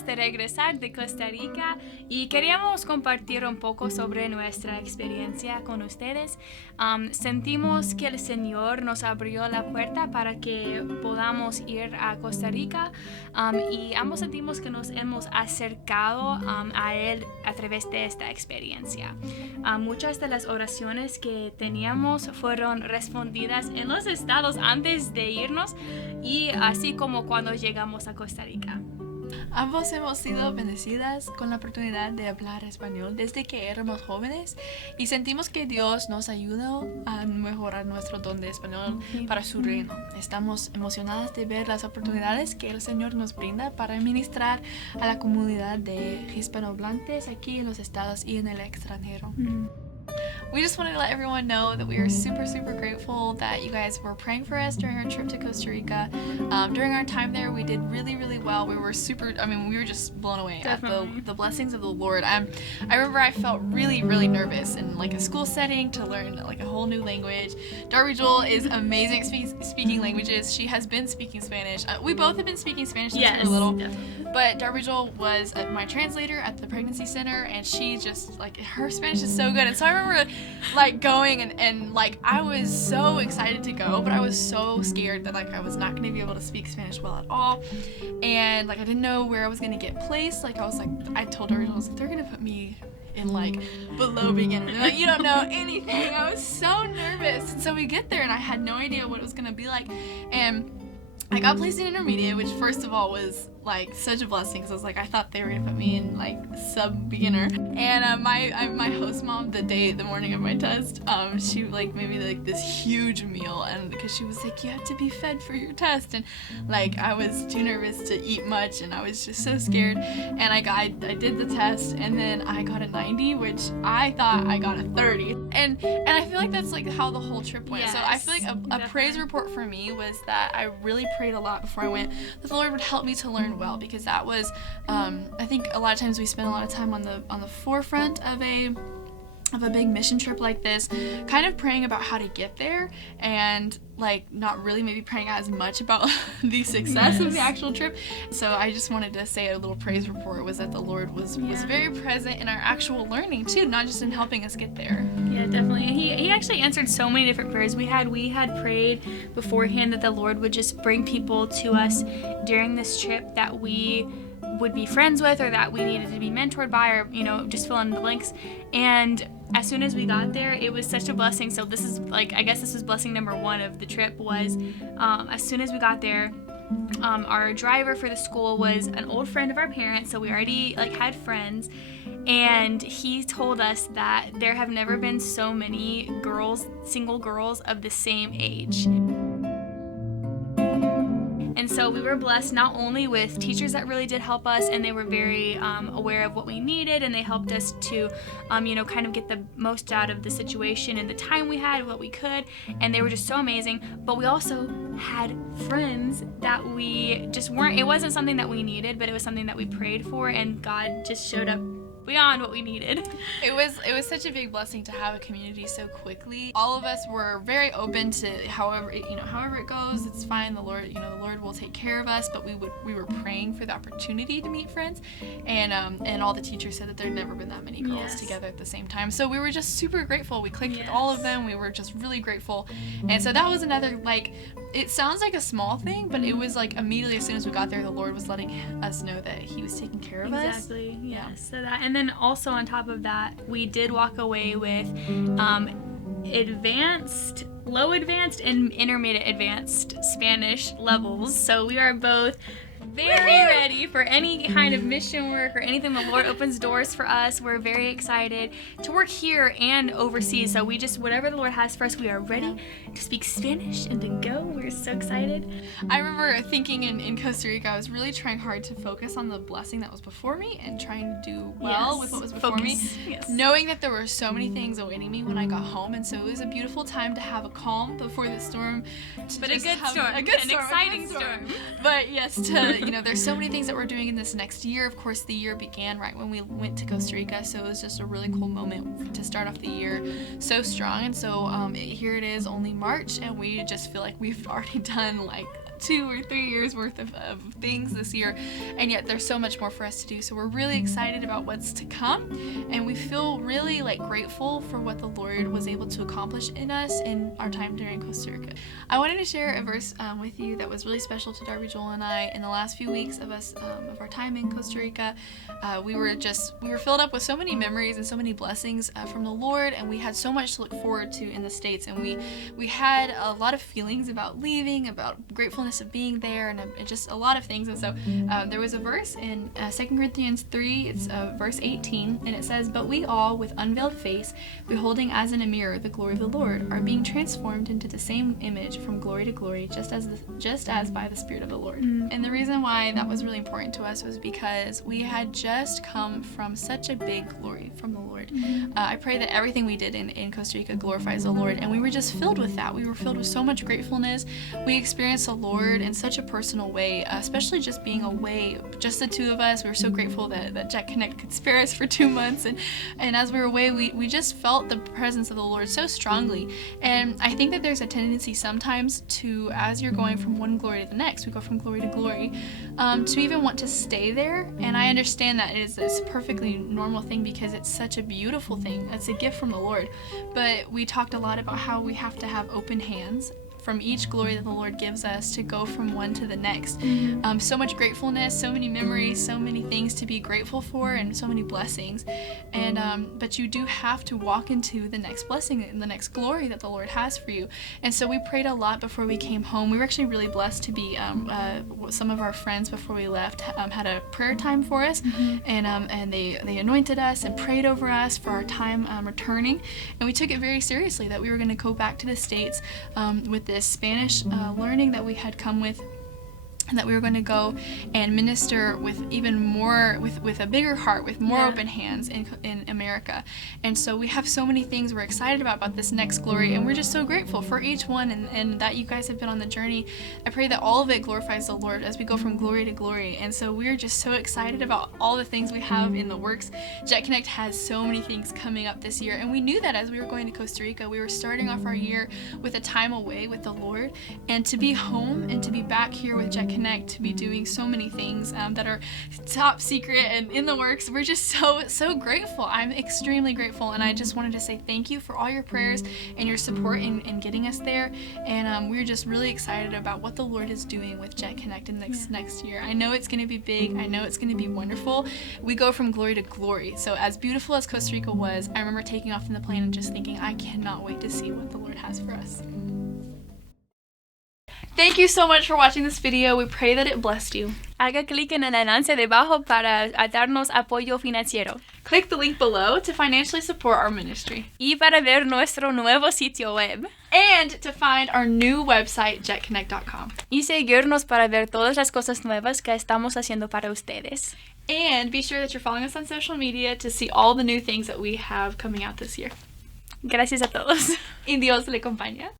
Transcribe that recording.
acabamos de regresar de Costa Rica y queríamos compartir un poco sobre nuestra experiencia con ustedes. Sentimos que el Señor nos abrió la puerta para que podamos ir a Costa Rica y ambos sentimos que nos hemos acercado a Él a través de esta experiencia. Muchas de las oraciones que teníamos fueron respondidas en los estados antes de irnos y así como cuando llegamos a Costa Rica. Ambos hemos sido bendecidas con la oportunidad de hablar español desde que éramos jóvenes y sentimos que Dios nos ayudó a mejorar nuestro don de español para su reino. Estamos emocionadas de ver las oportunidades que el Señor nos brinda para ministrar a la comunidad de hispanohablantes aquí en los estados y en el extranjero. We just wanted to let everyone know that we are super, super grateful that you guys were praying for us during our trip to Costa Rica. During our time there, we did really, really well. We were just blown away at the blessings of the Lord. I remember I felt really, really nervous in like a school setting to learn like a whole new language. Darby Jewell is amazing at speaking languages. She has been speaking Spanish. We both have been speaking Spanish since we were little. Definitely. But Darby Jewell was my translator at the pregnancy center, and she just like her Spanish is so good. And so I remember like going and like I was so excited to go, but I was so scared that like I was not going to be able to speak Spanish well at all, and like I didn't know where I was going to get placed. Like I told her, I was like, they're going to put me in like below beginner. Like, you don't know anything. I was so nervous, and so we get there and I had no idea what it was going to be like, and I got placed in intermediate, which first of all was like such a blessing because I was like, I thought they were gonna put me in like sub beginner. And my host mom the morning of my test, she like made me like this huge meal, and because she was like, you have to be fed for your test, and like I was too nervous to eat much, and I was just so scared. And I did the test, and then I got a 90, which I thought I got a 30, and I feel like that's like how the whole trip went. Yes, so I feel like a praise report for me was that I really prayed a lot before I went that the Lord would help me to learn well, because that was I think a lot of times we spend a lot of time on the forefront of a big mission trip like this, kind of praying about how to get there and like not really maybe praying as much about the success of the actual trip. So I just wanted to say a little praise report was that the Lord was very present in our actual learning too, not just in helping us get there. Yeah, definitely. And he actually answered so many different prayers. We had prayed beforehand that the Lord would just bring people to us during this trip that we would be friends with or that we needed to be mentored by, or just fill in the blanks. And as soon as we got there, it was such a blessing. So this is like, I guess this was blessing number 1 of the trip was as soon as we got there, our driver for the school was an old friend of our parents, so we already like had friends, and he told us that there have never been so many single girls of the same age. And so we were blessed not only with teachers that really did help us, and they were very aware of what we needed, and they helped us to, kind of get the most out of the situation and the time we had, what we could, and they were just so amazing. But we also had friends that we just weren't, it wasn't something that we needed, but it was something that we prayed for, and God just showed up beyond what we needed. It was such a big blessing to have a community so quickly. All of us were very open to however it goes, it's fine. The Lord will take care of us. But we were praying for the opportunity to meet friends, and all the teachers said that there'd never been that many girls together at the same time. So we were just super grateful. We clicked with all of them. We were just really grateful, and so that was another like. It sounds like a small thing, but it was like immediately as soon as we got there, the Lord was letting us know that He was taking care of us. Exactly. Yeah. So that, and then also on top of that, we did walk away with advanced, low advanced, and intermediate advanced Spanish levels. So we are both very ready for any kind of mission work or anything the Lord opens doors for us. We're very excited to work here and overseas. So we just, whatever the Lord has for us, we are ready to speak Spanish and to go. We're so excited. I remember thinking in Costa Rica, I was really trying hard to focus on the blessing that was before me and trying to do well with what was before me, knowing that there were so many things awaiting me when I got home. And so it was a beautiful time to have a calm before the storm. But a good storm, an exciting storm. But yes, there's so many things that we're doing in this next year. Of course, the year began right when we went to Costa Rica, so it was just a really cool moment to start off the year so strong. And so here it is, only March, and we just feel like we've already done like 2 or 3 years worth of things this year, and yet there's so much more for us to do. So we're really excited about what's to come, and we feel really like grateful for what the Lord was able to accomplish in us in our time during Costa Rica. I wanted to share a verse with you that was really special to Darby Jewell and I in the last few weeks of our time in Costa Rica. We were filled up with so many memories and so many blessings from the Lord, and we had so much to look forward to in the States, and we had a lot of feelings about leaving, about gratefulness of being there, and just a lot of things. And so there was a verse in 2 Corinthians 3, it's verse 18, and it says, "But we all, with unveiled face, beholding as in a mirror the glory of the Lord, are being transformed into the same image from glory to glory, just as by the Spirit of the Lord." And the reason why that was really important to us was because we had just come from such a big glory from the Lord. I pray that everything we did in Costa Rica glorifies the Lord, and we were just filled with that. We were filled with so much gratefulness. We experienced the Lord in such a personal way, especially just being away, just the two of us. We were so grateful that Jett Connect could spare us for 2 months, and as we were away, we just felt the presence of the Lord so strongly. And I think that there's a tendency sometimes to, as you're going from one glory to the next, we go from glory to glory, to even want to stay there. And I understand that it's a perfectly normal thing because it's such a beautiful thing. It's a gift from the Lord. But we talked a lot about how we have to have open hands from each glory that the Lord gives us to go from one to the next. So much gratefulness, so many memories, so many things to be grateful for, and so many blessings. And but you do have to walk into the next blessing and the next glory that the Lord has for you. And so we prayed a lot before we came home. We were actually really blessed to be some of our friends before we left had a prayer time for us, and they anointed us and prayed over us for our time returning. And we took it very seriously that we were going to go back to the States with this Spanish learning that we had come with, and that we were going to go and minister with even more, with a bigger heart, with more open hands in America. And so we have so many things we're excited about this next glory, and we're just so grateful for each one, and that you guys have been on the journey. I pray that all of it glorifies the Lord as we go from glory to glory. And so we're just so excited about all the things we have in the works. Jett Connect has so many things coming up this year, and we knew that as we were going to Costa Rica, we were starting off our year with a time away with the Lord, and to be home and to be back here with Jett Connect, to be doing so many things that are top secret and in the works. We're just so grateful. I'm extremely grateful, and I just wanted to say thank you for all your prayers and your support in getting us there. And we're just really excited about what the Lord is doing with Jett Connect in next year. I know it's going to be big. I know it's going to be wonderful. We go from glory to glory. So as beautiful as Costa Rica was, I remember taking off in the plane and just thinking, I cannot wait to see what the Lord has for us. Thank you so much for watching this video. We pray that it blessed you. Haga clic en el enlace debajo para darnos apoyo financiero. Click the link below to financially support our ministry. Y para ver nuestro nuevo sitio web. And to find our new website, jettconnect.com. Y seguirnos para ver todas las cosas nuevas que estamos haciendo para ustedes. And be sure that you're following us on social media to see all the new things that we have coming out this year. Gracias a todos. Y Dios le acompaña.